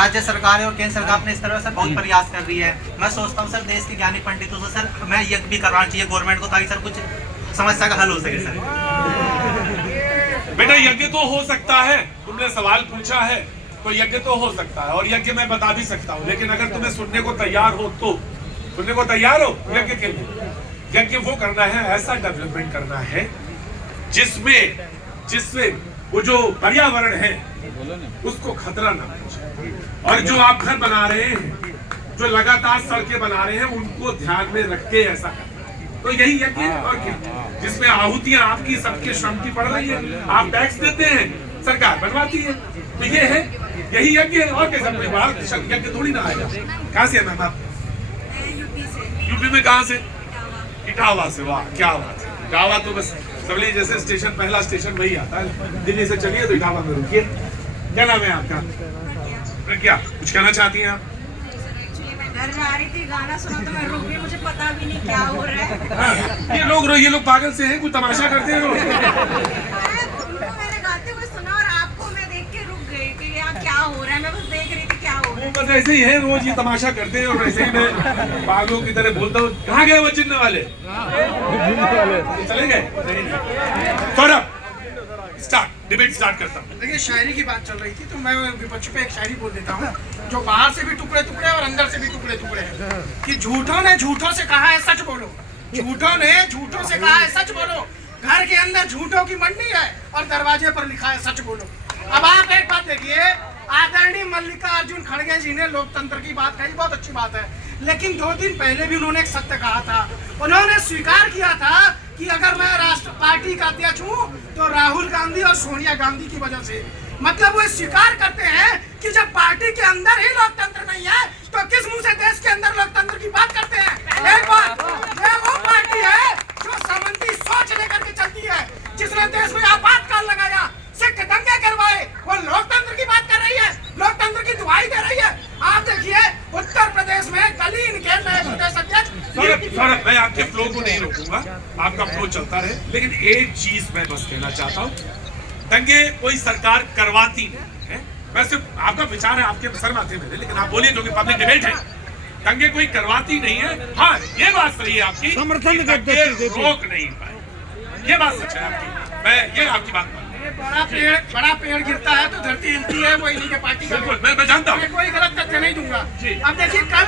राज्य सरकार और केंद्र सरकार अपने इस तरह से बहुत प्रयास कर रही है। मैं सोचता हूँ सर देश के ज्ञानी पंडितों से सर मैं यज्ञ भी करवाना चाहिए गवर्नमेंट को, ताकि सर कुछ समस्या का हल हो सके। सर बेटा यज्ञ तो हो सकता है, तुमने सवाल पूछा है तो यज्ञ तो हो सकता है, और यज्ञ मैं बता भी सकता हूँ, लेकिन अगर तुम्हें सुनने को तैयार हो तो सुनने को तैयार हो यज्ञ के लिए। यज्ञ वो करना है, ऐसा डेवलपमेंट करना है जिससे वो जो पर्यावरण है उसको खतरा ना पहुंचे, और जो आप घर बना रहे हैं, जो लगातार सड़कें बना रहे हैं, उनको ध्यान में रख के ऐसा करना है। तो यही यज्ञ और क्या, जिसमें आहुतियां आपकी सबके श्रम की पड़ रही है। आप टैक्स देते हैं, सरकार बनवाती है, तो ये है यही यज्ञ है। और कैसा कोई बड़ा यज्ञ थोड़ी ना आएगा। कहाँ से है मैम आप? यूपी में कहाँ से? इटावा से। वाह क्या बात है। इटावा तो बस सबली जैसे स्टेशन, पहला स्टेशन वही आता है। दिल्ली से चलिए तो इटावा में रुकिए। क्या नाम है आपका? प्रज्ञा। कुछ कहना चाहती हैं आप? घर जा रही थी, गाना सुना तो मैं रुक गई, मुझे पता भी नहीं क्या हो रहा है। ये लोग पागल से हैं, कुछ तमाशा करते हैं। उनको मैंने गाते हुए सुना और आपको मैं देख के रुक गई कि यहाँ क्या हो रहा है। मैं बस देख रही थी क्या हो रहा है। बस ऐसे ही है, रोज ये तमाशा करते हैं और ऐसे ही मैं पागलों की तरह बोलता हूँ। कहाँ गए वो चिन्ह वाले? चले गए। सौरभ डिबेट स्टार्ट करता हूँ। देखिए शायरी की बात चल रही थी तो मैं विपक्ष पे एक शायरी बोल देता हूँ जो बाहर से भी टुकड़े टुकड़े और अंदर से भी टुकड़े टुकड़े हैं कि झूठों ने झूठों से कहा है सच बोलो, झूठों ने झूठों से कहा है सच बोलो, घर के अंदर झूठों की मंडी है और दरवाजे पर लिखा है सच बोलो। अब आप एक बात देखिए, आदरणीय मल्लिकार्जुन खड़गे जी ने लोकतंत्र की बात कही, बहुत अच्छी बात है, लेकिन 2 दिन पहले भी उन्होंने एक सत्य कहा था। उन्होंने स्वीकार किया था कि अगर मैं राष्ट्र पार्टी का अध्यक्ष हूँ तो राहुल गांधी और सोनिया गांधी की वजह से। मतलब वो स्वीकार करते हैं कि जब पार्टी के अंदर ही लोकतंत्र नहीं है तो किस मुंह से देश के अंदर लोकतंत्र की बात करते हैं। एक बात, ये वो पार्टी है जो सामंती सोच लेकर के चलती है, जिसने देश में आपातकाल लगाया, सिख दंगे करवाए, वो लोकतंत्र की बात कर रही है, लोकतंत्र की दुहाई दे रही है। आप देखिए उत्तर प्रदेश में कलीन के नए प्रदेश अध्यक्ष। सौरभ, मैं आपके फ्लो को नहीं रोकूंगा, आपका फ्लो चलता रहे, लेकिन एक चीज मैं बस कहना चाहता हूँ, दंगे कोई सरकार करवाती नहीं है। मैं सिर्फ आपका विचार है, आपके सर माथे मेरे, लेकिन आप बोलिए क्योंकि पब्लिक डिबेट है। दंगे कोई करवाती नहीं है। हाँ ये बात सही है आपकी, समर्थन करके रोक नहीं पाए, ये बात सच है आपकी। मैं ये आपकी बात बड़ा पेड़ गिरता है तो धरती हिलती है, वो इन्हीं के पार्टी का। मैं जानता हूँ, कोई गलत तथ्य नहीं दूंगा। अब देखिए कल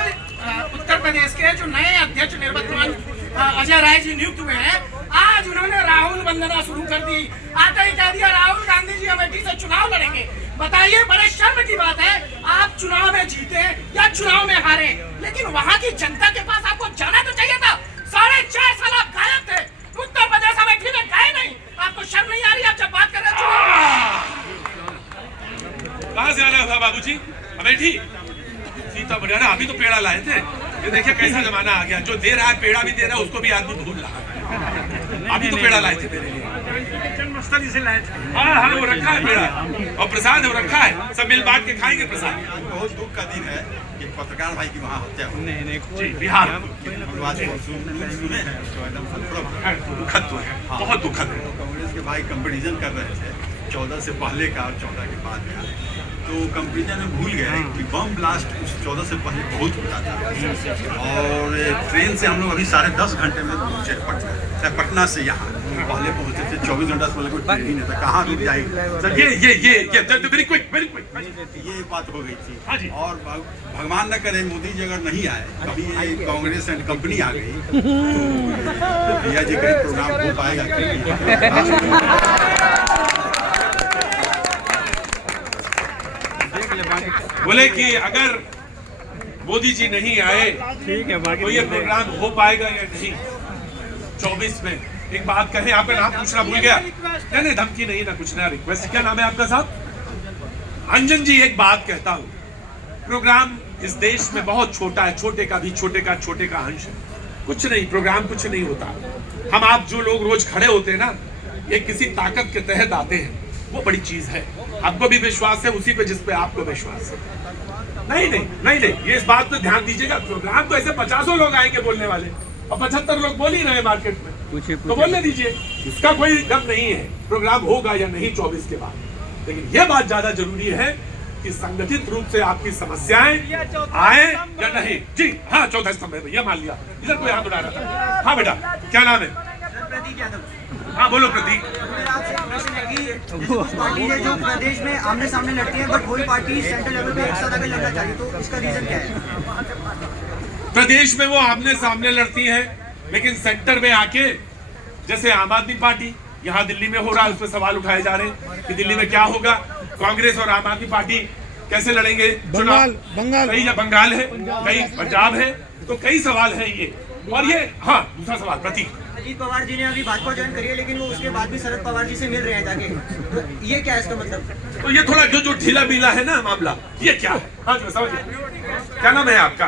उत्तर प्रदेश के जो नए अध्यक्ष निर्वाचन अजय राय जी नियुक्त हुए हैं, आज उन्होंने राहुल वंदना शुरू कर दी। आते ही कह दिया राहुल गांधी जी अमेठी से चुनाव लड़ेंगे। बताइए, बड़े शर्म की बात है, आप चुनाव में जीते या चुनाव में हारे, लेकिन वहाँ की जनता के पास आपको जाना तो चाहिए था। 4.5 साल आप गायब थे, उत्तर प्रदेश अमेठी में गए नहीं। आपको शर्म नहीं आ रही आप जब बात कर रहे हो? कहाँ से आना था बाबूजी? अमेठी सीता बढ़िया, अभी तो पेड़ा लाए थे। ये देखिए कैसा जमाना आ गया, जो दे रहा है पेड़ा भी दे रहा है, उसको भी आदमी भूल रहा है। अभी तो पेड़ा लाए थे मेरे लिए, जन्मस्थली से लाए थे। हाँ वो रखा है पेड़ा और प्रसाद वो रखा है, सब मिल बांट के खाएंगे प्रसाद। बहुत दुख का दिन है कि पत्रकार भाई की वहाँ हत्या हुई। बिहार सुने हैं उसको, एकदम दुखद तो है, बहुत दुखद है। कांग्रेस के भाई कंपेरिजन कर रहे थे 14 से पहले का और 14 के बाद का, तो कंपेरिजन में भूल गए कि बम ब्लास्ट उस 14 से पहले बहुत होता था। और ट्रेन से हम लोग अभी 10.5 घंटे में पहुँचे पटना से यहाँ। पहले पहुँचे थे 24 घंटा से पहले कोई ट्रेन ही नहीं था, कहाँ रुक जाएगी सर। ये वेरी क्विक ये बात हो गई हाँ थी। जी। और भगवान न करे मोदी जी अगर नहीं आए, कभी ये कांग्रेस एंड कंपनी आ गई तो भैया जी कहीं प्रोग्राम हो पाएगा? बोले कि अगर मोदी जी नहीं आए तो ये प्रोग्राम हो पाएगा या नहीं। 24 में एक बात कहें, आपका नाम पूछना भूल गया। नहीं धमकी नहीं ना कुछ ना, रिक्वेस्ट। क्या नाम है आपका साहब? अंजन जी, एक बात कहता हूँ, प्रोग्राम इस देश में बहुत छोटा है, छोटे का भी छोटे का अंश है। कुछ नहीं, प्रोग्राम कुछ नहीं होता। हम आप जो लोग रोज खड़े होते हैं ना, ये किसी ताकत के तहत आते हैं, वो बड़ी चीज है। आपको भी विश्वास है उसी पे जिस पे आपको विश्वास है। नहीं, ये इस बात पे ध्यान दीजिएगा। प्रोग्राम तो ऐसे 50 लोग आएंगे बोलने वाले, और 75 लोग बोल ही रहे मार्केट में, तो बोलने दीजिए, इसका कोई गम नहीं है। प्रोग्राम होगा या नहीं 24 के बाद, लेकिन यह बात ज्यादा जरूरी है कि संगठित रूप से आपकी समस्याएं आए या नहीं। जी हाँ, चौथा स्तंभ है भैया, मान लिया। इधर कोई हाथ उठा रहा था। हाँ बेटा, क्या नाम है? प्रतीक यादव। हाँ बोलो प्रतीक। मेरा आपसे एक प्रश्न है कि कुछ पार्टी है जो प्रदेश में आमने सामने लड़ती है, बट वही पार्टी सेंट्रल लेवल पे एक साथ आकर लड़ना चाहिए, तो इसका रीजन क्या है? प्रदेश में वो आमने सामने लड़ती हैं, लेकिन सेंटर में आके, जैसे आम आदमी पार्टी यहाँ दिल्ली में हो रहा है, उस पर सवाल उठाए जा रहे हैं कि दिल्ली में क्या होगा, कांग्रेस और आम आदमी पार्टी कैसे लड़ेंगे चुनाव। कहीं बंगाल है, कहीं पंजाब है, तो कई सवाल है ये। और ये हाँ, दूसरा सवाल प्रतीक। अजीत पवार जी ने अभी भाजपा ज्वाइन करी है, लेकिन वो उसके बाद भी शरद पवार जी से मिल रहे हैं जाके, तो ये क्या है इसका मतलब? तो ये थोड़ा जो ढीला बीला है ना मामला, ये क्या है? हाँ जी समझ गया। क्या नाम है आपका?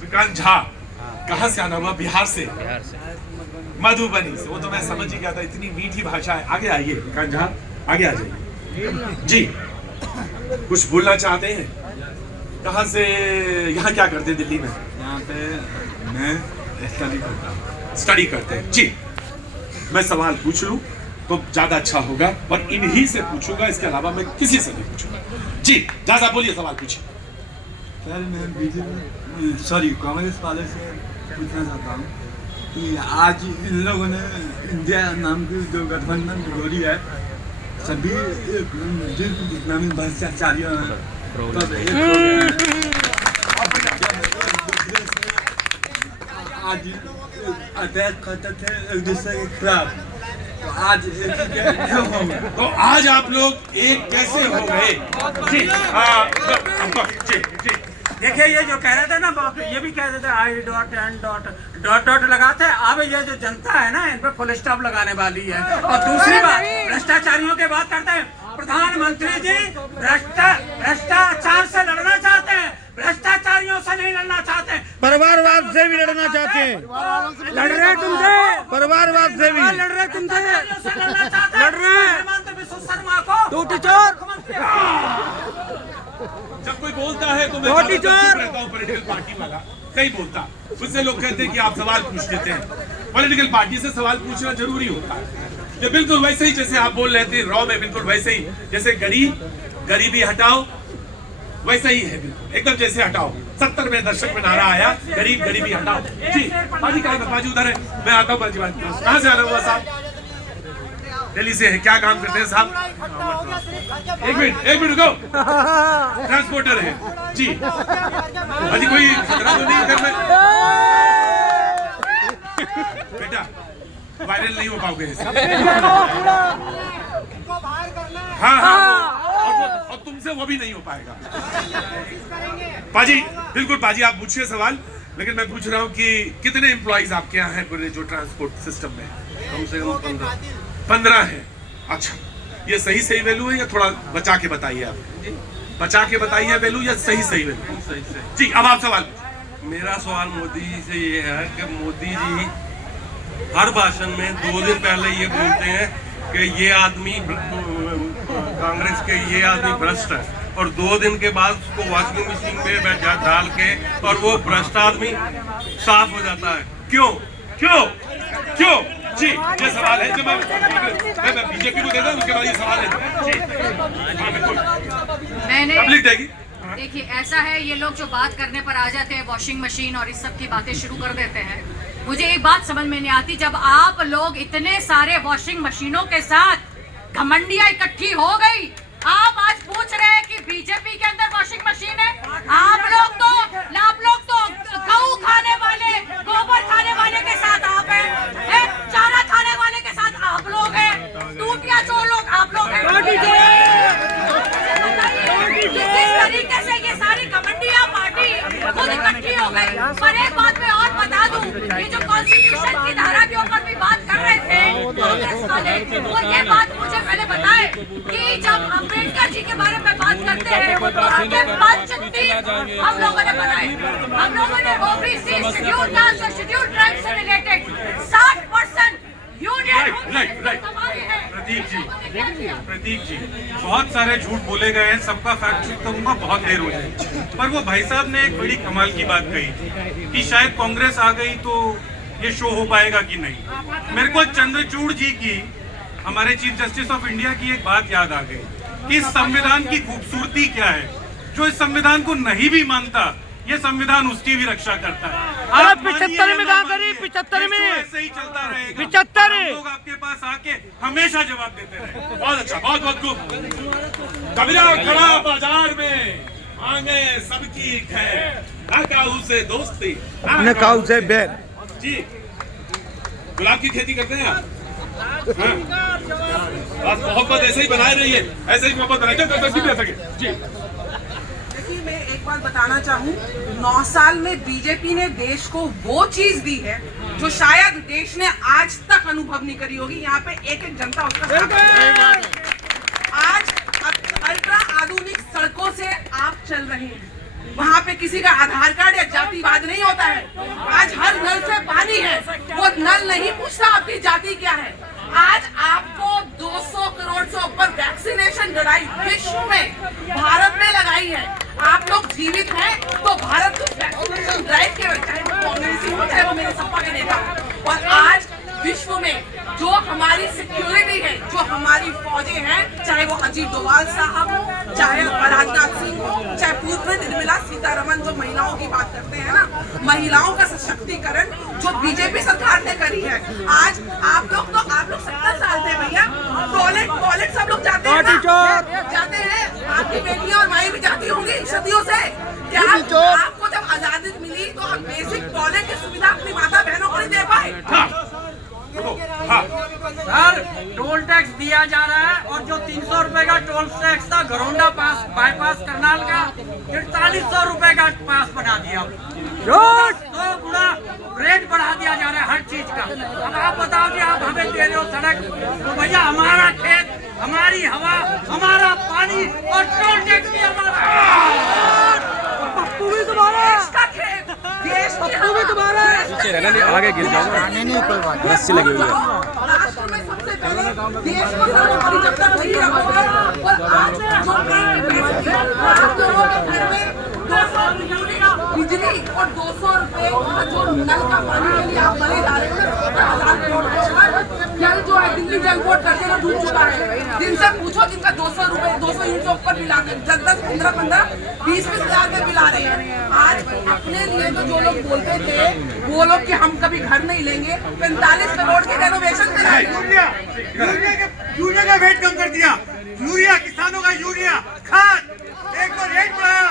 विकांत झा। कहाँ से आना हुआ? बिहार से। मधुबनी से। वो तो मैं समझ ही गया था, इतनी मीठी भाषा है। आगे आइए विकांत झा, आगे आ जाइए जी। कुछ बोलना चाहते हैं? कहाँ से, यहाँ क्या करते हैं दिल्ली में? यहाँ पे मैं स्टडी करता हूँ। स्टडी करते हैं जी। मैं सवाल पूछ लूं तो ज्यादा अच्छा होगा, और इन्हीं से पूछूंगा, इसके अलावा मैं किसी से नहीं पूछूंगा जी। ज्यादा बोलिए, सवाल पूछिए। सर मैं बीजेपी सॉरी कांग्रेस वाले से पूछना चाहता हूँ कि आज इन लोगों ने इंडिया नाम की जो गठबंधन जोड़ी है, सभी जितना भी भ्रष्टाचारियों हैं, तब एक हो गए हैं। आज अटैक करते थे एक दूसरे के खिलाफ, तो आज क्यों हो गए? तो आज आप लोग एक कैसे हो गए जी? जी जी। देखिए, ये जो कह रहे थे ना, ये भी कह रहे थे आई डॉट एंड डॉट लगाते हैं। अब ये जो जनता है ना, इन पे फुल स्टॉप लगाने वाली है। और दूसरी बात, भ्रष्टाचारियों की बात करते हैं। प्रधानमंत्री जी भ्रष्टाचार से लड़ना चाहते हैं, भ्रष्टाचारियों से नहीं लड़ना चाहते। परिवारवाद से भी लड़ना चाहते हैं। लड़ रहे तुमसे, परिवारवाद से भी लड़ रहे तुमसे, लड़ना चाहते हैं। लड़ रहे हैं। हेमंत बिस्वा शर्मा को टूटी चोर। जब कोई बोलता है तो मैं चुप रहता हूँ। पॉलिटिकल पार्टी वाला कहीं बोलता, उससे लोग कहते हैं कि आप सवाल पूछ लेते हैं। पॉलिटिकल पार्टी से सवाल पूछना जरूरी होता है। ये बिल्कुल वैसे ही जैसे आप बोल रहे थे रॉ में, बिल्कुल वैसे ही जैसे गरीबी हटाओ, वैसा ही है बिल्कुल, एकदम जैसे हटाओ। 70 में दशक में नारा आया, गरीबी हटाओ जी। बाजी कहाँ है? बाजी उधर है, मैं आता हूँ। बाजी कहाँ से आना हुआ साहब? दिल्ली से है। क्या काम करते हैं साहब? एक मिनट रुको। ट्रांसपोर्टर है जी। अजी कोई खतरा तो नहीं घर में? बेटा वायरल नहीं हो पाओगे। हाँ, और तुमसे वो भी नहीं हो पाएगा। पाजी बिल्कुल, पाजी आप पूछिए सवाल, लेकिन मैं पूछ रहा हूँ कि कितने एम्प्लॉइज आपके यहाँ हैं पूरे जो ट्रांसपोर्ट सिस्टम में? कम से कम 15 है। अच्छा, ये सही वैल्यू है या थोड़ा बचा के बताइए आप? बचा के बताइए वैल्यू या सही वैल्यू? सही से जी। अब आप सवाल। मेरा सवाल मोदी जी से ये है कि मोदी जी हर भाषण में 2 दिन पहले ये बोलते हैं कि ये आदमी कांग्रेस के ये आदमी भ्रष्ट है, और 2 दिन के बाद उसको वॉशिंग मशीन में डाल के और वो भ्रष्ट आदमी साफ हो जाता है। क्यों क्यों क्यों जी? ये सवाल है जो मैं बीजेपी को देता हूँ, उसके बाद ये सवाल है जी। हाँ बिल्कुल, पब्लिक देगी। देखिए, ऐसा है, ये लोग जो बात करने पर आ जाते हैं, वॉशिंग मशीन और इस सब की बातें शुरू कर देते हैं। मुझे एक बात समझ में नहीं आती, जब आप लोग इतने सारे वॉशिंग मशीनों के साथ घमंडियां इकट्ठी हो गई, आप आज पूछ रहे हैं कि बीजेपी के अंदर वॉशिंग मशीन है? आप लोग तो गऊ खाने वाले, गोबर खाने वाले के साथ आप हैं, चारा खाने वाले के साथ आप लोग हैं, टूटिया चोर लोग आप लोग हैं। किस तरीके से ये सारी घमंडियां पार्टी खुद इकट्ठी हो गई। पर एक बात मैं और बता दूं, ये जो कॉन्स्टिट्यूशन की धारा के ऊपर भी बात कर रहे थे कांग्रेस वाले, वो ये बात मुझे पहले बताए कि जब अम्बेडकर जी के बारे में बात करते हैं तो आगे 5 हम लोगों ने बनाए। हम लोगों ने ओबीसी, शेड्यूल्ड कास्ट और शेड्यूल्ड ट्राइब से रिलेटेड 60% यूनियन प्रतीक जी बहुत सारे झूठ बोले गए हैं, सबका फैक्ट चेक करूंगा, बहुत देर हो जाएगी। पर वो भाई साहब ने एक बड़ी कमाल की बात कही कि शायद कांग्रेस आ गई तो ये शो हो पाएगा कि नहीं। मेरे को चंद्रचूड़ जी की, हमारे चीफ जस्टिस ऑफ इंडिया की एक बात याद आ गई कि इस संविधान की खूबसूरती क्या है। जो इस संविधान को नहीं भी मानता, ये संविधान उसकी भी रक्षा करता है। आप 75 में कहा करी, 75 में ऐसे ही चलता रहेगा। 75 हम लोग आपके पास आके हमेशा जवाब देते रहे। बहुत अच्छा, बहुत बहुत खूब। कबीरा खड़ा बाजार में मांगे सबकी खैर, ना काऊ से दोस्ती न काऊ से बैर। जी, गुलाब की खेती करते हैं आप? हाँ? बस मोहब्बत ऐसे ही बनाए रहिए, ऐसे ही मोहब्बत बनाए सके। जी, देखिए, मैं एक बात बताना चाहूँ, 9 साल में बीजेपी ने देश को वो चीज दी है जो शायद देश ने आज तक अनुभव नहीं करी होगी। यहाँ पे एक एक जनता उसका आज अल्ट्रा आधुनिक सड़कों से आप चल रहे हैं, वहाँ पे किसी का आधार कार्ड या जातिवाद नहीं होता है। आज हर नल से पानी है, वो नल नहीं पूछता आपकी जाति क्या है। आज आपको 200 करोड़ से ऊपर वैक्सीनेशन ड्राइव विश्व में भारत में लगाई है। आप लोग जीवित हैं तो भारत को वैक्सीनेशन ड्राइव के, चाहे वो कांग्रेसी हो चाहे वो मेरे सपा के नेता, और आज विश्व में जो हमारी सिक्योरिटी है, जो हमारी फौजें हैं, चाहे वो अजीत डोभाल साहब हो, चाहे राजनाथ सिंह हो, चाहे पूर्व में निर्मला सीतारमण जो महिलाओं की बात करते हैं ना, महिलाओं का सशक्तिकरण जो बीजेपी सरकार ने करी है। आज आप लोग 70 साल से भैया, टॉयलेट सब लोग जाते हैं ना? जाते हैं, आपकी बेटियां और माएं भी जाती होंगी सदियों से। क्या आपको जब आजादी मिली तो आप बेसिक टॉयलेट की सुविधा अपनी माता बहनों को नहीं दे पाए? सर, टोल टैक्स दिया जा रहा है और जो 300 रुपए का टोल टैक्स था घरौंडा पास बाईपास करनाल का, 4300 रुपए का पास बना दिया। 2 गुना रेट बढ़ा दिया जा रहा है हर चीज का। अब आप बताओ कि आप हमें दे रहे हो सड़क, तो भैया हमारा खेत, हमारी हवा, हमारा पानी और टोल टैक्स भी हमारा। पप्पू भी तुम्हारा, देश का खेत, देश की हवा, तुम्हारा आगे गिर जाओ। नहीं कोई बात, रस्सी लगी हुई है। राष्ट्र में सबसे पहले देश को सर्वोपरि जब तक नहीं रखोगे, और आज जो आप लोगों के घर में 200 यूनिट बिजली और 200 रुपए का जो नल का पानी के लिए आप बने जा रहे हो, 70,000 करोड़ जल जो है दिल्ली जल बोर्ड करके वो डूब चुका है। दिन से पूछो जिनका 200 रुपए 200 यूनिट से ऊपर बिल आते, 10-10, 15-15, 20-20 हजार के बिल आ रहे हैं। आज अपने लिए तो जो लोग बोलते थे वो लोग कि हम कभी घर नहीं लेंगे, 45 करोड़ के रेनोवेशन यूरिया का वेट कम कर दिया, यूरिया किसानों का यूरिया खाद, एक तो रेट बढ़ाया